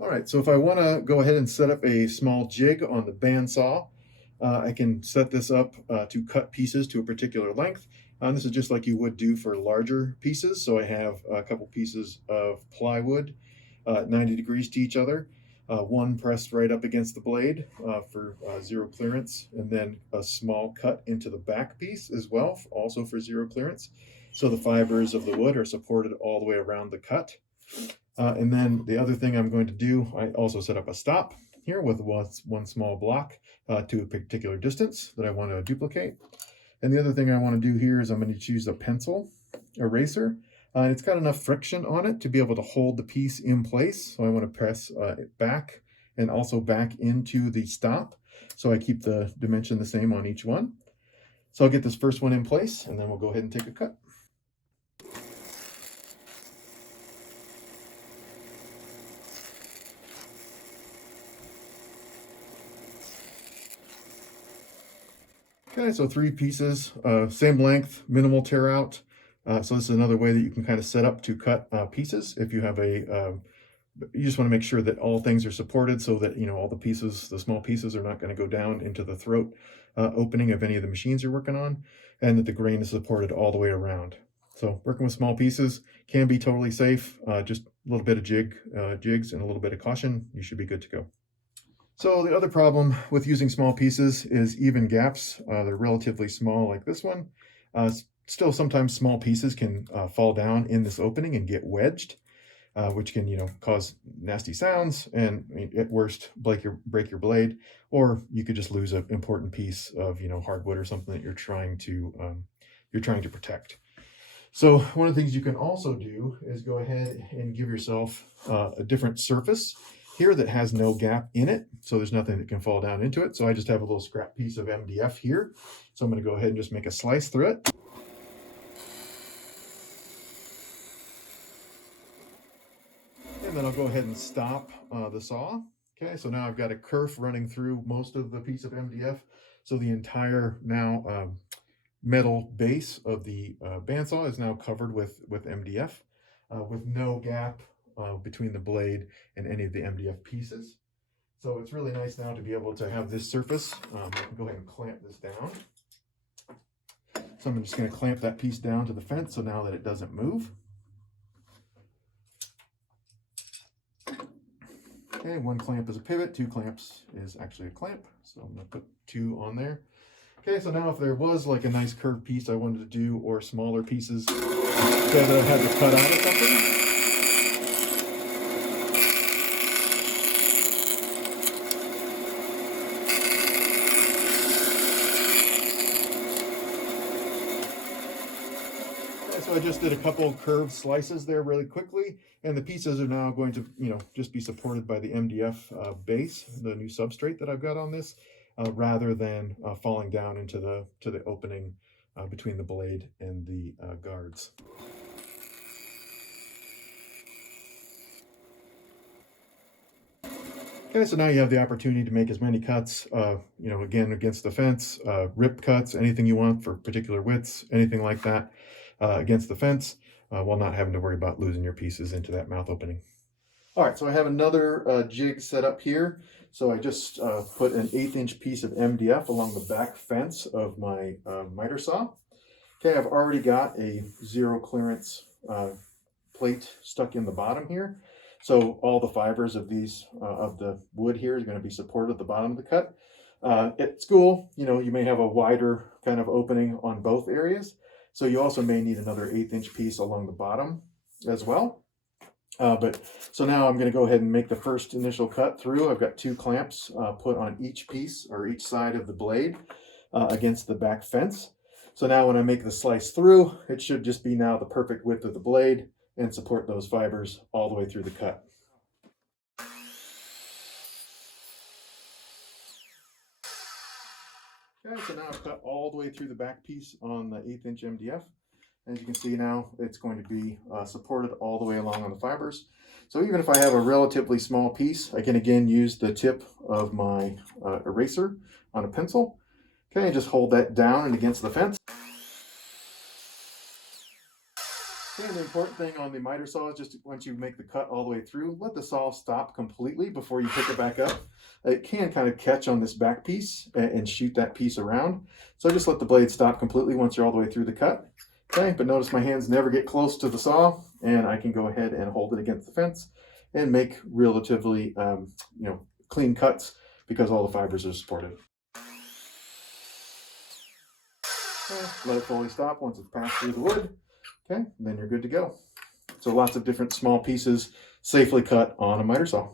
All right, so if I want to go ahead and set up a small jig on the bandsaw, I can set this up to cut pieces to a particular length. This is just like you would do for larger pieces. So I have a couple pieces of plywood, 90 degrees to each other, one pressed right up against the blade for zero clearance, and then a small cut into the back piece as well, also for zero clearance. So the fibers of the wood are supported all the way around the cut. And then the other thing I'm going to do, I also set up a stop here with one small block to a particular distance that I want to duplicate. And the other thing I want to do here is I'm going to choose a pencil eraser. It's got enough friction on it to be able to hold the piece in place. So I want to press it back and also back into the stop. So I keep the dimension the same on each one. So I'll get this first one in place and then we'll go ahead and take a cut. Okay, so three pieces, same length, minimal tear out. So this is another way that you can kind of set up to cut pieces. If you have you just want to make sure that all things are supported so that, all the pieces, the small pieces are not going to go down into the throat opening of any of the machines you're working on, and that the grain is supported all the way around. So working with small pieces can be totally safe. Just a little bit of jigs and a little bit of caution, you should be good to go. So the other problem with using small pieces is even gaps. They're relatively small like this one. Still, sometimes small pieces can fall down in this opening and get wedged, which can, cause nasty sounds and at worst break your blade, or you could just lose an important piece of, hardwood or something that you're trying to protect. So one of the things you can also do is go ahead and give yourself a different surface here that has no gap in it. So there's nothing that can fall down into it. So I just have a little scrap piece of MDF here. So I'm going to go ahead and just make a slice through it. And then I'll go ahead and stop the saw. Okay, so now I've got a kerf running through most of the piece of MDF. So the entire now metal base of the bandsaw is now covered with MDF with no gap between the blade and any of the MDF pieces. So it's really nice now to be able to have this surface. I can go ahead and clamp this down. So I'm just going to clamp that piece down to the fence so now that it doesn't move. Okay, one clamp is a pivot, two clamps is actually a clamp. So I'm going to put two on there. Okay, so now if there was like a nice curved piece I wanted to do, or smaller pieces that I had to cut out or something, so I just did a couple curved slices there really quickly, and the pieces are now going to, just be supported by the MDF base, the new substrate that I've got on this, rather than falling down into the opening between the blade and the guards. Okay, so now you have the opportunity to make as many cuts, again, against the fence, rip cuts, anything you want for particular widths, anything like that, against the fence, while not having to worry about losing your pieces into that mouth opening. All right, so I have another jig set up here. So I just put an 1/8" piece of MDF along the back fence of my miter saw. Okay, I've already got a zero clearance plate stuck in the bottom here. So all the fibers of of the wood here is going to be supported at the bottom of the cut. At school, you may have a wider kind of opening on both areas. So you also may need another 1/8" piece along the bottom as well. So now I'm going to go ahead and make the first initial cut through. I've got two clamps put on each piece or each side of the blade against the back fence. So now when I make the slice through, it should just be now the perfect width of the blade and support those fibers all the way through the cut. Okay, so now I've cut all the way through the back piece on the 1/8" MDF. As you can see now, it's going to be supported all the way along on the fibers. So even if I have a relatively small piece, I can again use the tip of my eraser on a pencil. Okay, just hold that down and against the fence. And the important thing on the miter saw is just once you make the cut all the way through, let the saw stop completely before you pick it back up. It can kind of catch on this back piece and shoot that piece around. So just let the blade stop completely once you're all the way through the cut. Okay, but notice my hands never get close to the saw, and I can go ahead and hold it against the fence and make relatively clean cuts because all the fibers are supported. Okay, let it fully stop once it's passed through the wood. Okay, and then you're good to go. So lots of different small pieces safely cut on a miter saw.